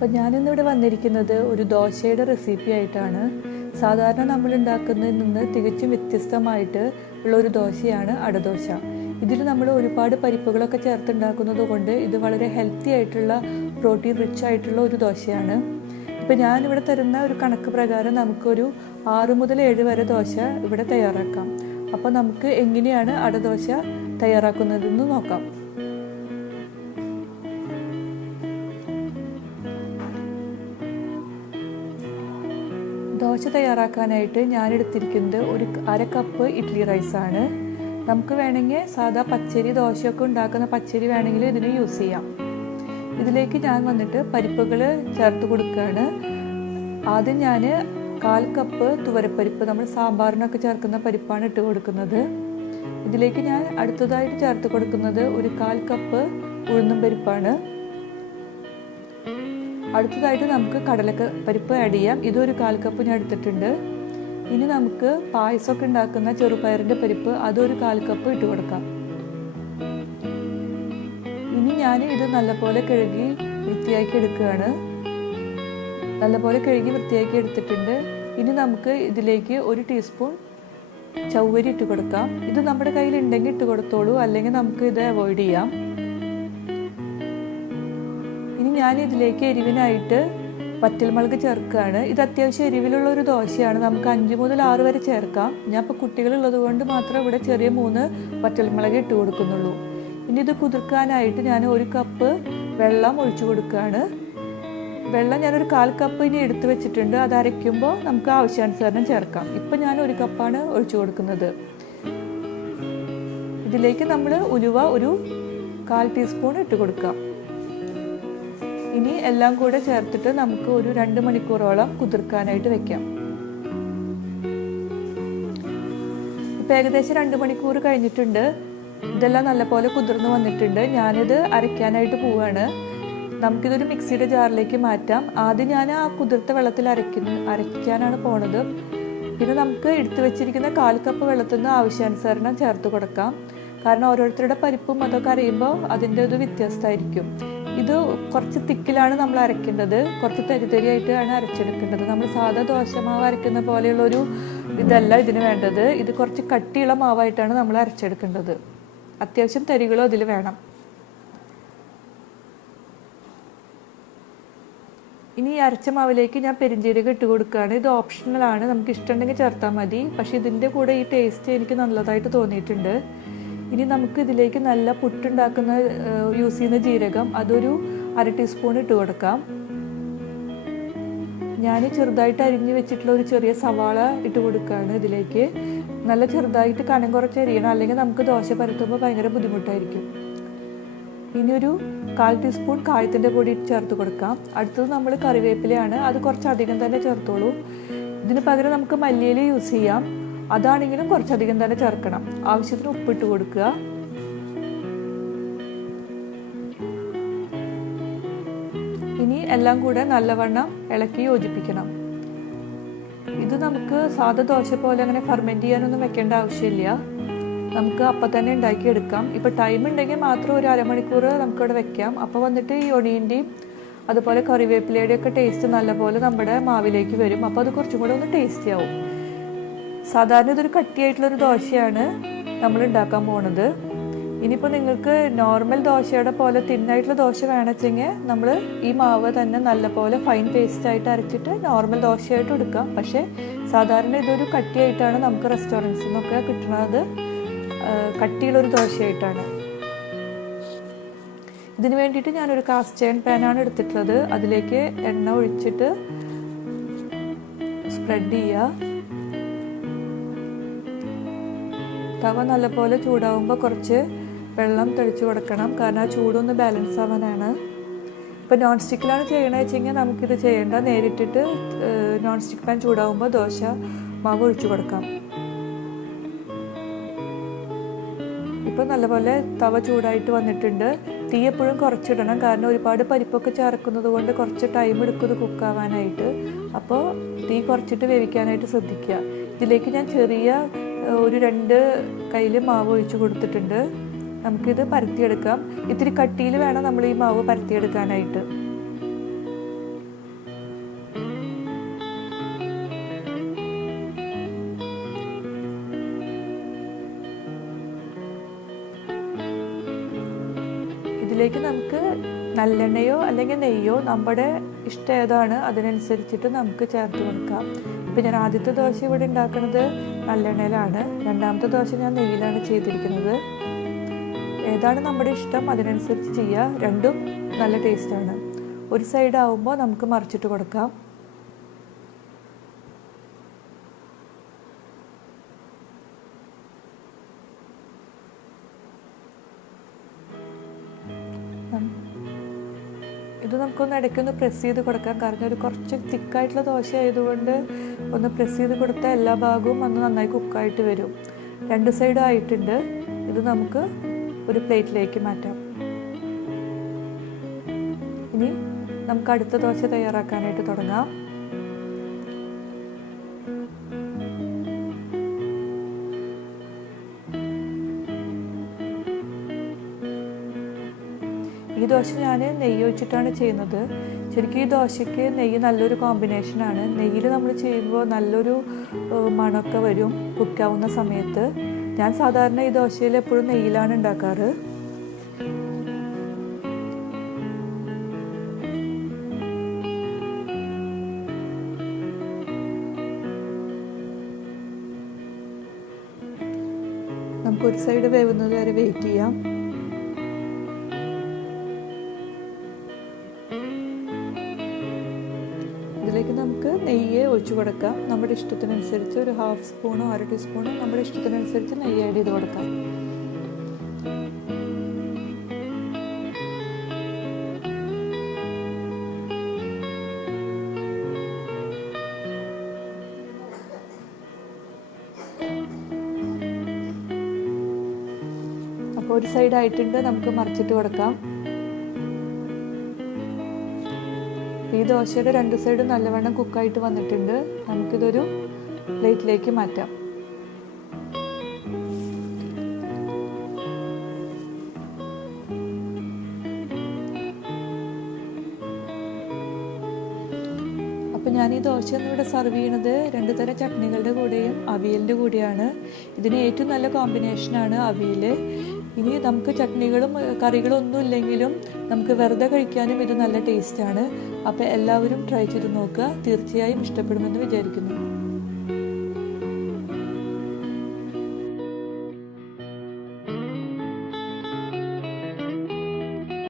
അപ്പോൾ ഞാനിന്നിവിടെ വന്നിരിക്കുന്നത് ഒരു ദോശയുടെ റെസിപ്പി ആയിട്ടാണ്. സാധാരണ നമ്മൾ ഉണ്ടാക്കുന്നതിൽ നിന്ന് തികച്ചും വ്യത്യസ്തമായിട്ട് ഉള്ളൊരു ദോശയാണ് അടദോശ. ഇതിൽ നമ്മൾ ഒരുപാട് പരിപ്പുകളൊക്കെ ചേർത്തുണ്ടാക്കുന്നത് കൊണ്ട് ഇത് വളരെ ഹെൽത്തി ആയിട്ടുള്ള പ്രോട്ടീൻ റിച്ച് ആയിട്ടുള്ള ഒരു ദോശയാണ്. ഇപ്പോൾ ഞാനിവിടെ തരുന്ന ഒരു കണക്ക് പ്രകാരം നമുക്കൊരു 6 മുതൽ 7 വരെ ദോശ ഇവിടെ തയ്യാറാക്കാം. അപ്പോൾ നമുക്ക് എങ്ങനെയാണ് അടദോശ തയ്യാറാക്കുന്നതെന്ന് നോക്കാം. ദോശ തയ്യാറാക്കാനായിട്ട് ഞാനെടുത്തിരിക്കുന്നത് ഒരു 1/2 കപ്പ് ഇഡ്ഡലി റൈസാണ്. നമുക്ക് വേണമെങ്കിൽ സാധാ പച്ചരി ദോശയൊക്കെ ഉണ്ടാക്കുന്ന പച്ചരി വേണമെങ്കിൽ ഇതിന് യൂസ് ചെയ്യാം. ഇതിലേക്ക് ഞാൻ വന്നിട്ട് പരിപ്പുകൾ ചേർത്ത് കൊടുക്കുകയാണ്. ആദ്യം ഞാൻ 1/4 കപ്പ് തുവരപ്പരിപ്പ്, നമ്മൾ സാമ്പാറിനൊക്കെ ചേർക്കുന്ന പരിപ്പാണ് ഇട്ട് കൊടുക്കുന്നത്. ഇതിലേക്ക് ഞാൻ അടുത്തതായിട്ട് ചേർത്ത് കൊടുക്കുന്നത് ഒരു 1/4 കപ്പ് ഉഴുന്നും പരിപ്പാണ്. അടുത്തതായിട്ട് നമുക്ക് കടലപ്പരിപ്പ് ആഡ് ചെയ്യാം. ഇതൊരു 1/4 കപ്പ് ഞാൻ എടുത്തിട്ടുണ്ട്. ഇനി നമുക്ക് പായസമൊക്കെ ഉണ്ടാക്കുന്ന ചെറുപയറിൻ്റെ പരിപ്പ് അതൊരു 1/4 കപ്പ് ഇട്ട് കൊടുക്കാം. ഇനി ഞാൻ ഇത് നല്ലപോലെ കഴുകി വൃത്തിയാക്കി എടുക്കുകയാണ്. നല്ലപോലെ കഴുകി വൃത്തിയാക്കി എടുത്തിട്ടുണ്ട്. ഇനി നമുക്ക് ഇതിലേക്ക് 1 ടീസ്പൂൺ ചവ്വരി ഇട്ട് കൊടുക്കാം. ഇത് നമ്മുടെ കയ്യിൽ ഉണ്ടെങ്കിൽ ഇട്ട് കൊടുത്തോളൂ, അല്ലെങ്കിൽ നമുക്ക് ഇത് അവോയ്ഡ് ചെയ്യാം. ഇനി ഞാൻ ഇതിലേക്ക് എരിവിനായിട്ട് വറ്റൽമുളക് ചേർക്കുകയാണ്. ഇത് അത്യാവശ്യം എരിവിലുള്ള ഒരു ദോശയാണ്. നമുക്ക് 5 മുതൽ 6 വരെ ചേർക്കാം. ഞാൻ ഇപ്പോൾ കുട്ടികളുള്ളത് കൊണ്ട് മാത്രം ഇവിടെ ചെറിയ 3 വറ്റൽമുളക് ഇട്ട് കൊടുക്കുന്നുള്ളൂ. ഇനി ഇത് കുതിർക്കാനായിട്ട് ഞാൻ 1 കപ്പ് വെള്ളം ഒഴിച്ചു കൊടുക്കുകയാണ്. വെള്ളം ഞാനൊരു 1/4 കപ്പ് ഇനി എടുത്ത് വെച്ചിട്ടുണ്ട്. അത് അരയ്ക്കുമ്പോൾ നമുക്ക് ആവശ്യാനുസരണം ചേർക്കാം. ഇപ്പം ഞാൻ 1 കപ്പാണ് ഒഴിച്ചു കൊടുക്കുന്നത്. ഇതിലേക്ക് നമ്മൾ ഉലുവ ഒരു 1/4 ടീസ്പൂൺ ഇട്ട് കൊടുക്കാം. ഇനി എല്ലാം കൂടെ ചേർത്തിട്ട് നമുക്ക് ഒരു 2 മണിക്കൂറോളം കുതിർക്കാനായിട്ട് വെക്കാം. ഇപ്പം ഏകദേശം 2 മണിക്കൂർ കഴിഞ്ഞിട്ടുണ്ട്. ഇതെല്ലാം നല്ലപോലെ കുതിർന്ന് വന്നിട്ടുണ്ട്. ഞാനിത് അരയ്ക്കാനായിട്ട് പോവുകയാണ്. നമുക്കിതൊരു മിക്സിയുടെ ജാറിലേക്ക് മാറ്റാം. ആദ്യം ഞാൻ ആ കുതിർത്ത വെള്ളത്തിൽ അരയ്ക്കാനാണ് പോണത്. പിന്നെ നമുക്ക് എടുത്തു വെച്ചിരിക്കുന്ന 1/4 കപ്പ് വെള്ളത്തിൽ നിന്ന് ആവശ്യാനുസരണം ചേർത്ത് കൊടുക്കാം. കാരണം ഓരോരുത്തരുടെ പരിപ്പും അതൊക്കെ അരയുമ്പോൾ അതിൻ്റെ ഒരു വ്യത്യസ്തമായിരിക്കും. ഇത് കുറച്ച് തിക്കിലാണ് നമ്മൾ അരയ്ക്കേണ്ടത്. കുറച്ച് തരിതരിയായിട്ടാണ് അരച്ചെടുക്കേണ്ടത്. നമ്മൾ സാധാ ദോശമാവ് അരയ്ക്കുന്ന പോലെയുള്ളൊരു ഇതല്ല ഇതിന് വേണ്ടത്. ഇത് കുറച്ച് കട്ടിയുള്ള മാവായിട്ടാണ് നമ്മൾ അരച്ചെടുക്കേണ്ടത്. അത്യാവശ്യം തരികളോ അതിൽ വേണം. ഇനി ഈ അരച്ച മാവിലേക്ക് ഞാൻ പെരിഞ്ജീരകം ഇട്ട് കൊടുക്കുകയാണ്. ഇത് ഓപ്ഷണലാണ്, നമുക്ക് ഇഷ്ടമുണ്ടെങ്കിൽ ചേർത്താൽ മതി. പക്ഷേ ഇതിൻ്റെ കൂടെ ഈ ടേസ്റ്റ് എനിക്ക് നല്ലതായിട്ട് തോന്നിയിട്ടുണ്ട്. ഇനി നമുക്ക് ഇതിലേക്ക് നല്ല പുട്ടുണ്ടാക്കുന്ന യൂസ് ചെയ്യുന്ന ജീരകം അതൊരു 1/2 ടീസ്പൂൺ ഇട്ട് കൊടുക്കാം. ഞാൻ ചെറുതായിട്ട് അരിഞ്ഞ് വെച്ചിട്ടുള്ള ഒരു ചെറിയ സവാള ഇട്ട് കൊടുക്കുകയാണ് ഇതിലേക്ക്. നല്ല ചെറുതായിട്ട് കനം കുറച്ച് അരിയണം, അല്ലെങ്കിൽ നമുക്ക് ദോശ പരത്തുമ്പോൾ ഭയങ്കര ബുദ്ധിമുട്ടായിരിക്കും. ഇനി ഒരു 1/4 ടീസ്പൂൺ കായത്തിൻ്റെ പൊടി ചേർത്ത് കൊടുക്കാം. അടുത്തത് നമ്മൾ കറിവേപ്പിലയാണ്. അത് കുറച്ചധികം തന്നെ ചേർത്തോളൂ. ഇതിന് പകരം നമുക്ക് മല്ലിയില യൂസ് ചെയ്യാം. അതാണെങ്കിലും കുറച്ചധികം തന്നെ ചേർക്കണം. ആവശ്യത്തിന് ഉപ്പിട്ട് കൊടുക്കുക. ഇനി എല്ലാം കൂടെ നല്ലവണ്ണം ഇളക്കി യോജിപ്പിക്കണം. ഇത് നമുക്ക് സാധാ ദോശ പോലെ അങ്ങനെ ഫെർമെൻറ്റ് ചെയ്യാനൊന്നും വെക്കേണ്ട ആവശ്യമില്ല. നമുക്ക് അപ്പം തന്നെ ഉണ്ടാക്കിയെടുക്കാം. ഇപ്പോൾ ടൈം ഉണ്ടെങ്കിൽ മാത്രം ഒരു 1/2 മണിക്കൂർ നമുക്കിവിടെ വെക്കാം. അപ്പോൾ വന്നിട്ട് ഈ ഒണിയൻ്റെയും അതുപോലെ കറിവേപ്പിലയുടെയും ഒക്കെ ടേസ്റ്റ് നല്ലപോലെ നമ്മുടെ മാവിലേക്ക് വരും. അപ്പോൾ അത് കുറച്ചും കൂടെ ഒന്ന് ടേസ്റ്റി ആവും. സാധാരണ ഇതൊരു കട്ടിയായിട്ടുള്ളൊരു ദോശയാണ് നമ്മൾ ഉണ്ടാക്കാൻ പോണത്. ഇനിയിപ്പോൾ നിങ്ങൾക്ക് നോർമൽ ദോശയുടെ പോലെ തിന്നായിട്ടുള്ള ദോശ വേണമെച്ചെങ്കിൽ നമ്മൾ ഈ മാവ് തന്നെ നല്ലപോലെ ഫൈൻ പേസ്റ്റായിട്ട് അരച്ചിട്ട് നോർമൽ ദോശയായിട്ട് എടുക്കാം. പക്ഷേ സാധാരണ ഇതൊരു കട്ടിയായിട്ടാണ് നമുക്ക് റെസ്റ്റോറൻറ്റ്സിൽ നിന്നൊക്കെ കിട്ടുന്നത്. കട്ടിയുള്ളൊരു ദോശയായിട്ടാണ്. ഇതിന് വേണ്ടിയിട്ട് ഞാനൊരു കാസ്റ്റ് അയൺ പാനാണ് എടുത്തിട്ടുള്ളത്. അതിലേക്ക് എണ്ണ ഒഴിച്ചിട്ട് സ്പ്രെഡ് ചെയ്യുക. തവ നല്ലപോലെ ചൂടാവുമ്പോൾ കുറച്ച് വെള്ളം തെളിച്ച് കൊടുക്കണം. കാരണം ആ ചൂടൊന്ന് ബാലൻസ് ആവാനാണ്. ഇപ്പോൾ നോൺ സ്റ്റിക്കിലാണ് ചെയ്യണമെന്ന് വെച്ച് കഴിഞ്ഞാൽ നമുക്കിത് ചെയ്യേണ്ട. നേരിട്ടിട്ട് നോൺ സ്റ്റിക്ക് പാൻ ചൂടാവുമ്പോൾ ദോശ മാവ് ഒഴിച്ചു കൊടുക്കാം. ഇപ്പോൾ നല്ലപോലെ തവ ചൂടായിട്ട് വന്നിട്ടുണ്ട്. തീ എപ്പോഴും കുറച്ചിടണം. കാരണം ഒരുപാട് പരിപ്പൊക്കെ ചേർക്കുന്നത് കൊണ്ട് കുറച്ച് ടൈം എടുക്കും കുക്കാവാനായിട്ട്. അപ്പോൾ തീ കുറച്ചിട്ട് വേവിക്കാനായിട്ട് ശ്രദ്ധിക്കുക. ഇതിലേക്ക് ഞാൻ ചെറിയ ഒരു 2 കയ്യിൽ മാവ് ഒഴിച്ച് കൊടുത്തിട്ടുണ്ട്. നമുക്കിത് പരത്തിയെടുക്കാം. ഇത്തിരി കട്ടിയിൽ വേണം നമ്മൾ ഈ മാവ് പരത്തിയെടുക്കാനായിട്ട്. ഇതിലേക്ക് നമുക്ക് നല്ലെണ്ണയോ അല്ലെങ്കിൽ നെയ്യോ നമ്മുടെ ഇഷ്ടം ഏതാണ് അതിനനുസരിച്ചിട്ട് നമുക്ക് ചേർത്ത് കൊടുക്കാം. ഇപ്പം ഞാൻ ആദ്യത്തെ ദോശ ഇവിടെ ഉണ്ടാക്കുന്നത് നല്ലെണ്ണയിലാണ്, രണ്ടാമത്തെ ദോശ ഞാൻ നെയ്യിലാണ് ചെയ്തിരിക്കുന്നത്. ഏതാണ് നമ്മുടെ ഇഷ്ടം അതിനനുസരിച്ച് ചെയ്യുക. രണ്ടും നല്ല ടേസ്റ്റാണ്. ഒരു സൈഡ് ആവുമ്പോൾ നമുക്ക് മറിച്ചിട്ട് കൊടുക്കാം. ഇത് നമുക്കൊന്ന് ഇടയ്ക്കൊന്ന് പ്രസ് ചെയ്ത് കൊടുക്കാം. കാരണം ഒരു കുറച്ച് തിക്കായിട്ടുള്ള ദോശ ആയതുകൊണ്ട് ഒന്ന് പ്രസ് ചെയ്ത് കൊടുത്താൽ എല്ലാ ഭാഗവും ഒന്ന് നന്നായി കുക്കായിട്ട് വരും. രണ്ട് സൈഡും ആയിട്ടുണ്ട്. ഇത് നമുക്ക് ഒരു പ്ലേറ്റിലേക്ക് മാറ്റാം. ഇനി നമുക്ക് അടുത്ത ദോശ തയ്യാറാക്കാനായിട്ട് തുടങ്ങാം. ഈ ദോശ ഞാൻ നെയ്യ് ഒഴിച്ചിട്ടാണ് ചെയ്യുന്നത്. ശരിക്കും ഈ ദോശയ്ക്ക് നെയ്യ് നല്ലൊരു കോമ്പിനേഷനാണ്. നെയ്യിൽ നമ്മൾ ചെയ്യുമ്പോൾ നല്ലൊരു മണമൊക്കെ വരും കുക്കാവുന്ന സമയത്ത്. ഞാൻ സാധാരണ ഈ ദോശയിൽ എപ്പോഴും നെയ്യിലാണ് ഉണ്ടാക്കാറ്. നമുക്കൊരു സൈഡ് വേവുന്നത് വരെ വെയിറ്റ് ചെയ്യാം. ഇതിലേക്ക് നമുക്ക് നെയ്യ് ഒഴിച്ചു കൊടുക്കാം. നമ്മുടെ ഇഷ്ടത്തിനനുസരിച്ച് ഒരു 1/2 സ്പൂണോ 1/2 ടീസ്പൂണോ നമ്മുടെ ഇഷ്ടത്തിനനുസരിച്ച് നെയ്യ് ആഡ് ചെയ്ത് കൊടുക്കാം. അപ്പോൾ ഒരു സൈഡ് ആയിട്ടുണ്ട്, നമുക്ക് മറിച്ചിട്ട് കൊടുക്കാം. ഈ ദോശയുടെ രണ്ട് സൈഡും നല്ലവണ്ണം കുക്കായിട്ട് വന്നിട്ടുണ്ട്. നമുക്കിതൊരു പ്ലേറ്റിലേക്ക് മാറ്റാം. അപ്പോൾ ഞാൻ ഈ ദോശ ഇവിടെ സെർവ് ചെയ്യണത് 2 തരം ചട്നികളുടെ കൂടെയും അവിയലിൻ്റെ കൂടെയാണ്. ഇതിന് ഏറ്റവും നല്ല കോമ്പിനേഷനാണ് അവിയൽ. ഇനി നമുക്ക് ചട്നികളും കറികളും ഒന്നും ഇല്ലെങ്കിലും നമുക്ക് വെറുതെ കഴിക്കാനും ഇത് നല്ല ടേസ്റ്റാണ്. അപ്പോൾ എല്ലാവരും ട്രൈ ചെയ്ത് നോക്കുക. തീർച്ചയായും ഇഷ്ടപ്പെടുമെന്ന് വിചാരിക്കുന്നു.